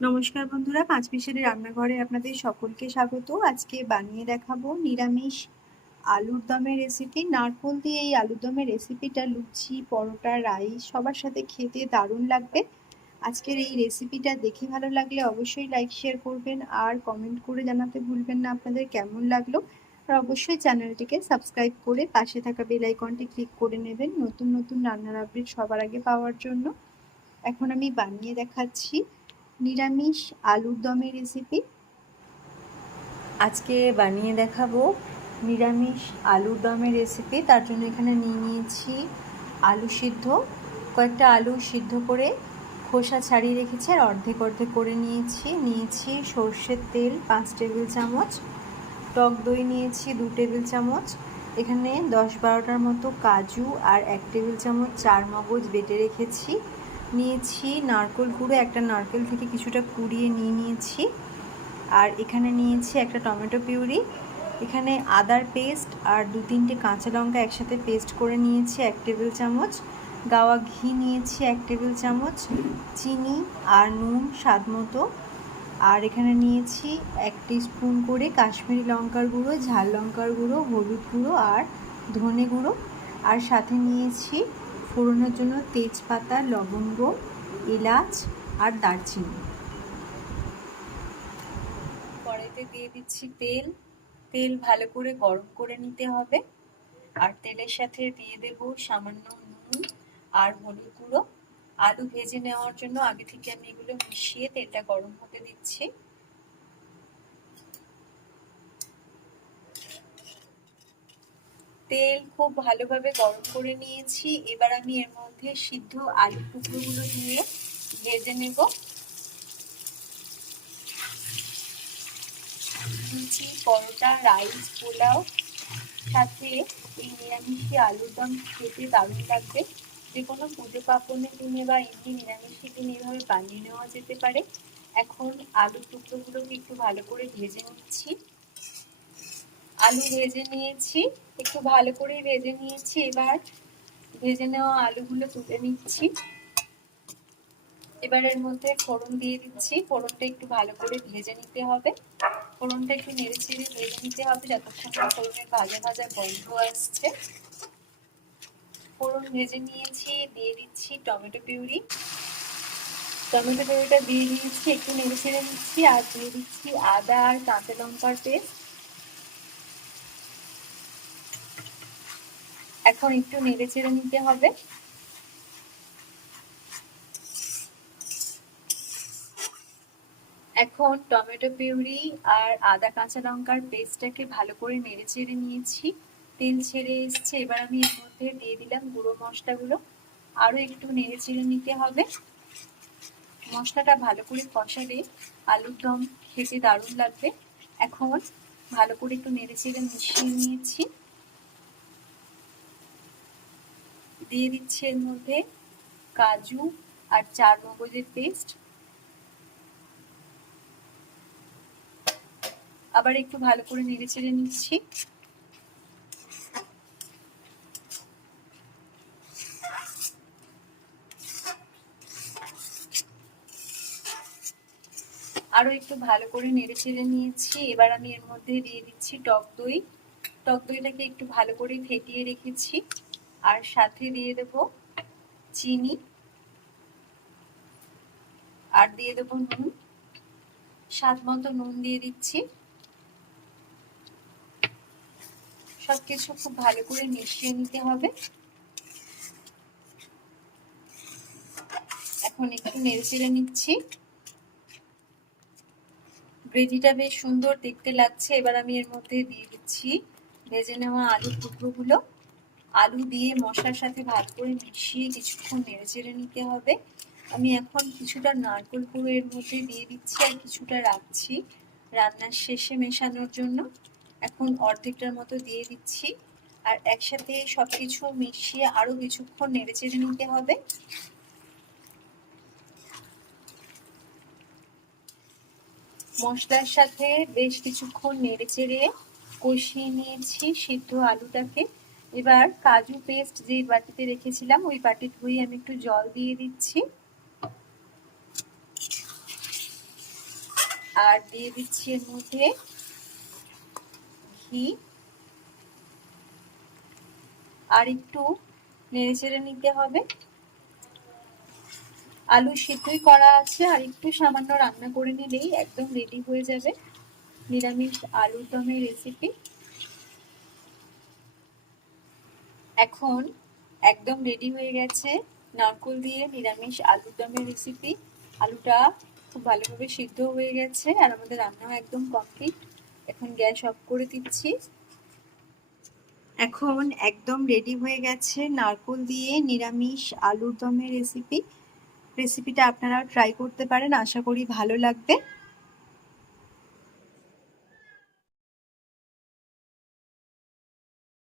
নমস্কার বন্ধুরা, পাঁচ মিশালি রান্নাঘরে আপনাদের সকলকে স্বাগত। আজকে বানিয়ে দেখাবো নিরামিষ আলুর দমের রেসিপি নারকোল দিয়ে এই আলুর দমের রেসিপিটা লুচি, পরোটা, রাইস, সবার সাথে খেতে দারুণ লাগবে। আজকের এই রেসিপিটা দেখে ভালো লাগলে অবশ্যই লাইক শেয়ার করবেন আর কমেন্ট করে জানাতে ভুলবেন না আপনাদের কেমন লাগল। আর অবশ্যই চ্যানেলটিকে সাবস্ক্রাইব করে পাশে থাকা বেল আইকনটি ক্লিক করে নেবেন নতুন নতুন রান্নার আপডেট সবার আগে পাওয়ার জন্য। এখন আমি বানিয়ে দেখাচ্ছি নিরামিষ আলুর দমের রেসিপি আজকে বানিয়ে দেখাবো নিরামিষ আলুর দমের রেসিপি তার জন্য এখানে নিয়ে নিয়েছি আলু সিদ্ধ। কয়েকটা আলু সিদ্ধ করে খোসা ছাড়িয়ে রেখেছি আর অর্ধেক অর্ধেক করে নিয়েছি। নিয়েছি সর্ষের তেল, পাঁচ টেবিল চামচ। টক দই নিয়েছি দু টেবিল চামচ। এখানে দশ বারোটার মতো কাজু আর এক টেবিল চামচ চার মগজ বেটে রেখেছি। নিয়েছি নারকেল গুঁড়ো, একটা নারকেল থেকে কিছুটা কুড়িয়ে নিয়ে নিয়েছি। আর এখানে নিয়েছি একটা টমেটো পিউরি। এখানে আদার পেস্ট আর দু তিনটে কাঁচা লঙ্কা একসাথে পেস্ট করে নিয়েছি এক টেবিল চামচ। গাওয়া ঘি নিয়েছি এক টেবিল চামচ। চিনি আর নুন স্বাদ মতো। আর এখানে নিয়েছি এক স্পুন করে কাশ্মীরি লঙ্কার গুঁড়ো, ঝাল লঙ্কার গুঁড়ো, হলুদ গুঁড়ো আর ধনে গুঁড়ো। আর সাথে নিয়েছি ফোড়নের জন্য তেজপাতা, লবঙ্গ, এলাচ আর দারচিনি। কড়াইতে দিয়ে দিচ্ছি তেল। তেল ভালো করে গরম করে নিতে হবে। আর তেলের সাথে দিয়ে দেব সামান্য নুন আর হলুদ গুঁড়ো। আলু ভেজে নেওয়ার জন্য আগে থেকে আমি এগুলো মিশিয়ে তেলটা গরম হতে দিচ্ছি। তেল খুব ভালোভাবে গরম করে নিয়েছি। এবার আমি এর মধ্যে সিদ্ধ আলু টুকরোগুলো দিয়ে ভেজে নেব। লুচি পরোটা, রাইস, পোলাও, সাথে এই নিরামিষি আলুর দম খেতে দারুণ লাগবে। যে কোনো পুজো পার্বণের দিনে বা এমনি নিরামিষের দিনে এভাবে বানিয়ে নেওয়া যেতে পারে। এখন আলুর টুকরোগুলোকে একটু ভালো করে ভেজে নিচ্ছি। আলু ভেজে নিয়েছি, একটু ভালো করে ভেজে নিয়েছি। এবার ভেজে নেওয়া আলুগুলো তুলে নিচ্ছি। এবার এর মধ্যে ফোড়ন দিয়ে দিচ্ছি। ফোড়নটা একটু ভালো করে ভেজে নিতে হবে। ফোড়নটা একটু নেড়ে চেড়ে ভেজে নিতে হবে যতক্ষণ না ফোড়নের ভাজা ভাজা গন্ধ আসছে। ফোড়ন ভেজে নিয়েছি, দিয়ে দিচ্ছি টমেটো পিউরি। টমেটো পিউরিটা দিয়ে দিয়েছি, একটু নেড়ে চেড়ে নিচ্ছি, আর দিয়ে দিচ্ছি আদা আর কাঁচা লঙ্কার পেস্ট। এখন একটু নেড়ে চেড়ে নিতে হবে। এখন টমেটো পিউরি আর আদা কাঁচা লঙ্কার পেস্টটাকে ভালো করে নেড়ে চেড়ে নিয়েছি। তেল ছেড়ে এসছে, এবার আমি এর মধ্যে দিয়ে দিলাম গুঁড়ো মশলাগুলো। আরও একটু নেড়ে চেড়ে নিতে হবে। মশলাটা ভালো করে কষালে আলুর দম খেতে দারুণ লাগবে। এখন ভালো করে একটু নেড়ে চেড়ে মিশিয়ে নিয়েছি। দিয়ে দিচ্ছি এর মধ্যে কাজু আর চার মগজের পেস্ট। আবার একটু ভালো করে নেড়ে চেড়ে নিচ্ছি। আরও একটু ভালো করে নেড়ে চেড়ে নিয়েছি। এবার আমি এর মধ্যে দিয়ে দিচ্ছি টক দই। টক দইটাকে একটু ভালো করে ফেটিয়ে রেখেছি। আর সাথে দিয়ে দেব চিনি। আর দিয়ে দেবো নুন। স্বাদ মতো নুন দিয়ে দিচ্ছি। সবকিছু খুব ভালো করে মিশিয়ে নিতে হবে। এখন একটু নেড়ে চেড়ে নিচ্ছি। গ্রেভিটা বেশ সুন্দর দেখতে লাগছে। এবার আমি এর মধ্যে দিয়ে দিচ্ছি ভেজে নেওয়া আলুর টুকরোগুলো। আলু দিয়ে মশলার সাথে ভালো করে মিশিয়ে কিছুক্ষণ নেড়ে চেড়ে নিতে হবে। আমি এখন কিছুটা নারকেল পুরো এর মধ্যে দিয়ে দিচ্ছি আর কিছুটা রাখছি রান্নার শেষে মেশানোর জন্য। এখন অর্ধেকটার মতো দিয়ে দিচ্ছি আর একসাথে সব কিছু মিশিয়ে আরও কিছুক্ষণ নেড়ে চেড়ে নিতে হবে। মশলার সাথে বেশ কিছুক্ষণ নেড়ে চেড়ে কষিয়ে নিয়েছি সিদ্ধ আলুটাকে। এবার কাজু পেস্ট যে বাটিতে রেখেছিলাম, ওই বাটি ধুয়ে আমি একটু জল দিয়ে দিচ্ছি। আর দিয়ে দিচ্ছি এর মধ্যে ঘি। আর একটু নেড়ে চেড়ে নিতে হবে। আলু সিদ্ধই করা আছে, আর একটু সামান্য রান্না করে নিলেই একদম রেডি হয়ে যাবে। নিরামিষ আলুর দমের রেসিপি এখন একদম রেডি হয়ে গেছে নারকোল দিয়ে নিরামিষ আলুর দমের রেসিপি আলুটা খুব ভালোভাবে সিদ্ধ হয়ে গেছে আর আমাদের রান্নাও একদম কমপ্লিট এখন গ্যাস অফ করে দিচ্ছি। এখন একদম রেডি হয়ে গেছে নারকোল দিয়ে নিরামিষ আলুর দমের রেসিপি রেসিপিটা আপনারা ট্রাই করতে পারেন, আশা করি ভালো লাগবে।